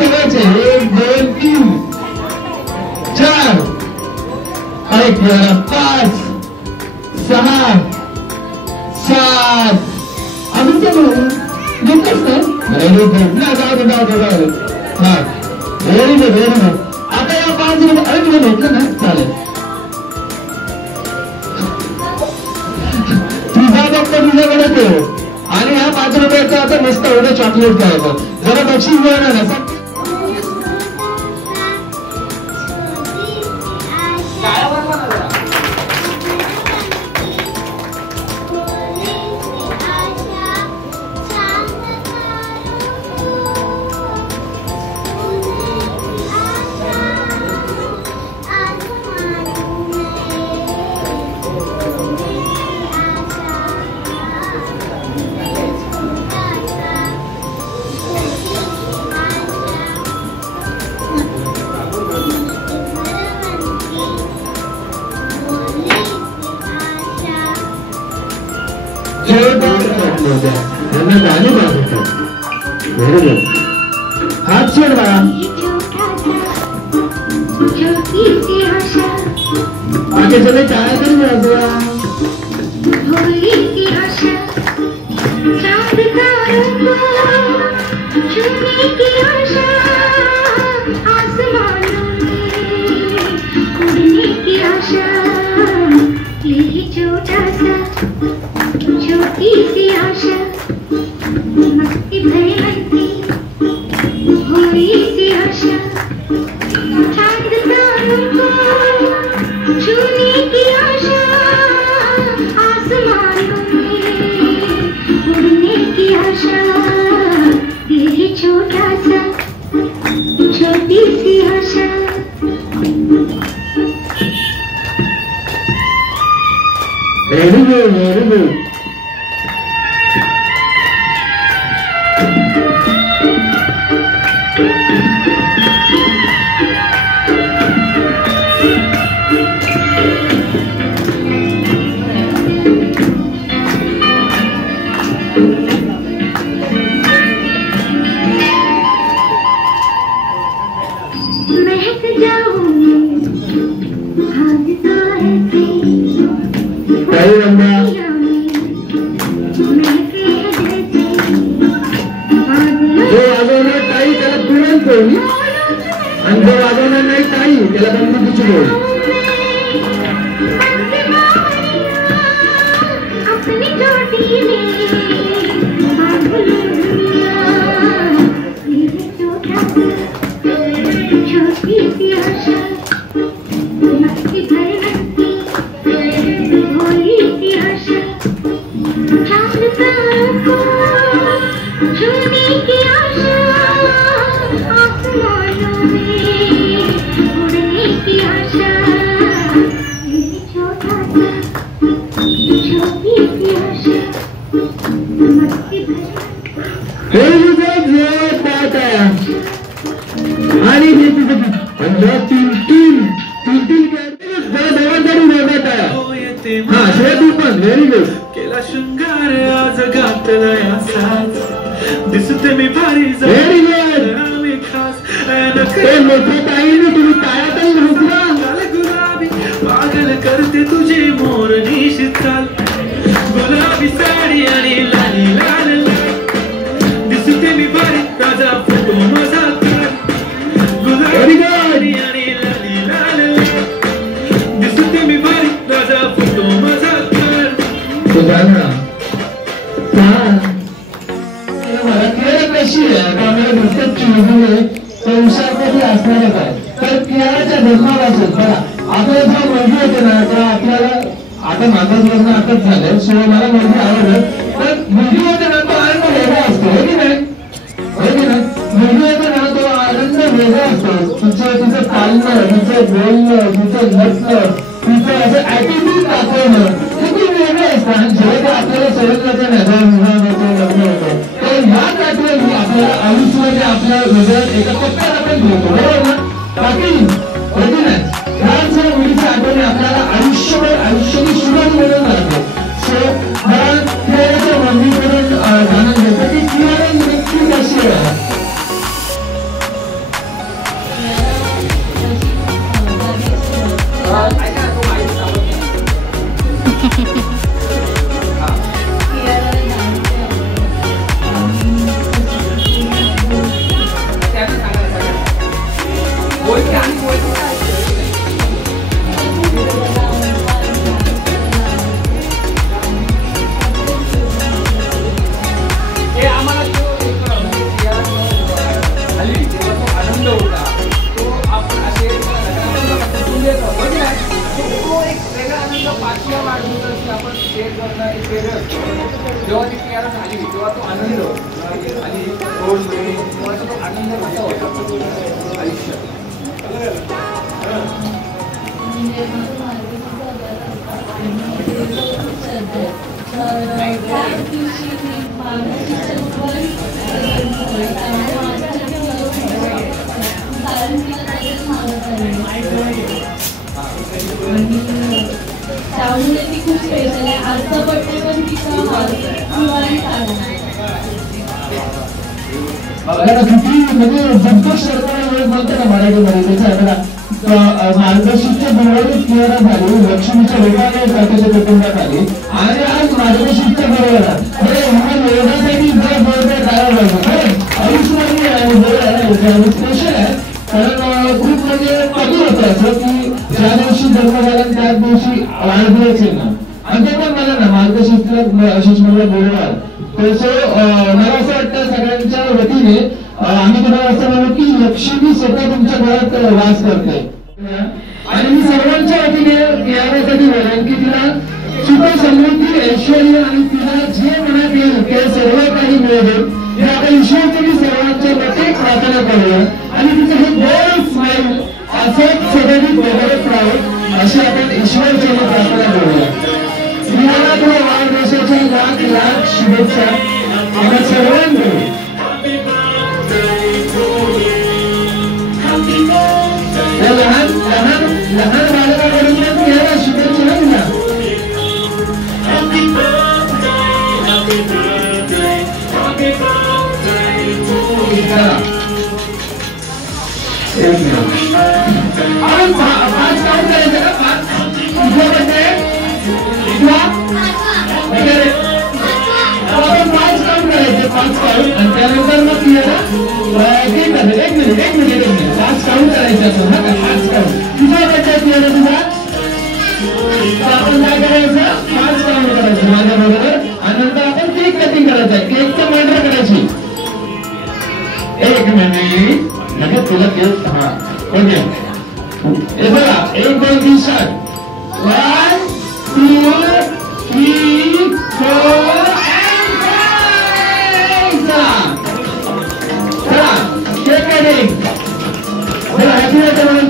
करायचे 1 2 3 4 5 6 7 अजून ते घेतलंच नाही जाऊ दे हा व्हेरी गुड आता या 5 रुपये अरे तुला भेटलं ना चालेल तुझा फक्त तुझ्याकडे ठेव आणि ह्या 5 रुपयाचं आता मस्त एवढं चॉकलेट खायचं जरा बक्षीस मिळणार ना हाथ छेड़ आगे चले चाय कर छोटी सी आशा मस्ती भरी लगती थोड़ी सी आशा चांद तारों को छूने की आशा आसमानों में उड़ने की आशा ये छोटा सा छोटी सी आशा very good महक जाऊं भागता रहती जो वाजवणार ताई त्याला पुरण कोण आणि जो वाजवणार नाही ताई त्याला बंदुकीची बोल दिसते मी भारी गुलाबी पागल करते तुझे मोरनी शीतल गुलाबी साडी आणि लाली लाल दिसते मी भारी ताजा फोटो माझा गुलाबी साडी आणि लाली लाल दिसते मी भारी ताजा फोटो माझा संसारमध्ये असणारच आहे तर किनाऱ्याच्या धर्मापासून बघा आपल्याला जेव्हा मुलगी होते ना तेव्हा आपल्याला आता माझं लग्न आताच झालं सो मला मुलगी आवडत पण मुलगी होते ना तो आनंद वेगळा असतो हो की नाही मुलगी होते ना तो आनंद वेगळा असतो तिचं चालणं तिचं बोलणं तिचं नटणं तिचं असं ऍटिट्यूड दाखवणं किती वेगळं असतं आणि जेव्हा आपल्याला सरकारच्या नजर लग्न होतं तर ह्याच आठवणी आपल्याला आयुष्यामध्ये आपल्या वेगळ्या एका टप्प्यात आपण घेतो बरोबर ना बाकी होती नाही ह्याच मुलीची आठवणी आपल्याला आयुष्याची सुरुवात मिळून राहते सो मला किनाऱ्याच्या मंदिरकडून जाणून घेतं की किनारा नक्की कशी आहे अशा वाढदिवसाची आपण शेअर करणं एक वेगळं असतं. जेव्हा ती कियारा झाली तेव्हा तो आनंद आणि तेव्हा तो आनंद कसा होता आयुष्यात. त्यामुळे ती खूप स्पेशल आहे. आजचा बर्थडे पण तिचा किती म्हणजे संतोष सरकार बोलतो ना मराठीमध्ये त्याचं आहे बघा. मार्गशीर्षच्या बरोबरच कियारा झाली, लक्ष्मीच्या रूपाने त्याच्या कुटुंबात आली आणि आज मार्गशीर्षच्या बरोबर योगासाठी स्पेशल आहे. कारण खूप म्हणजे कमी होतं असं की ज्या दिवशी जन्म झाला त्याच दिवशी वाढदिवस येणार आणि ते पण मला ना मार्गशीर्षला बोलणार. तसं मला असं वाटतं सगळ्यांच्या वतीने आम्ही तुम्हाला असं म्हणू की लक्ष्मी स्वतः तुमच्या घरात वास करते आणि मी सर्वांच्या वतीने कियारासाठी बोलेन की तिला सुख समृद्धी ऐश्वर्य आणि तिला जे मनात येईल ते सर्व काही मिळेल हे आपण ईश्वरची सर्वांच्या प्रत्येक प्रार्थना करूया आणि तिचं हे गोल स्माईल असंच सगळ्यांनी बरोबर राहावं अशी आपण ईश्वरची प्रार्थना करूया. तुम्हाला तो वाढदिवसाच्या लाख लाख शुभेच्छा आम्हा सर्वांकडून. लहान लहान लहान बालकाकडून याला शुभेच्छा ना तुला. आपण 5 काउंट करायचं का? 5 तुझ्या बर्थडे आपण 5 काउंट करायचे. 5 काउंट आणि त्यानंतर मग एक मिनिट 5 काउंट करायचे असं ना का? 5 काउंट तुझा बर्थडे तुझ्या आपण काय करायचं? 5 काउंट करायचं माझ्या बरोबर आणि नंतर आपण केक कटिंग करायचं. केकचं मर्डर करायची. एक मिनिट म्हणजे तुला केक हा ओके हे बघा 1 2 3 4 1 2 3 4 चला केक कटिंग. चला हॅपी बर्थडे म्हणून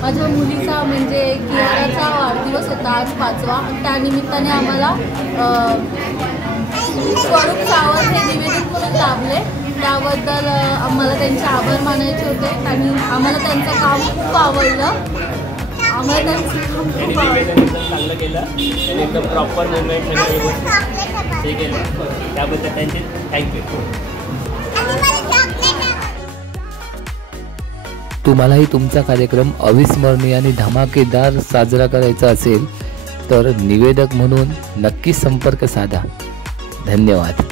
माझ्या मुलीचा म्हणजे कियाराचा वाढदिवस होता आज 5वा. त्यानिमित्ताने आम्हाला स्वरूप सावंत हे निवेदन म्हणून लाभले. त्याबद्दल आम्हाला त्यांचे आभार मानायचे होते आणि आम्हाला त्यांचं काम खूप आवडलं. आम्हाला त्यांचं काम खूप आवडलं. चांगलं केलं त्यांनी एकदम प्रॉपर मुवमेंट सगळं व्यवस्थित हे केलं त्याबद्दल त्यांचे थँक्यू. तुम्हालाही तुमचा कार्यक्रम अविस्मरणीय आणि धमाकेदार साजरा करायचा असेल तर निवेदक म्हणून नक्की संपर्क साधा. धन्यवाद.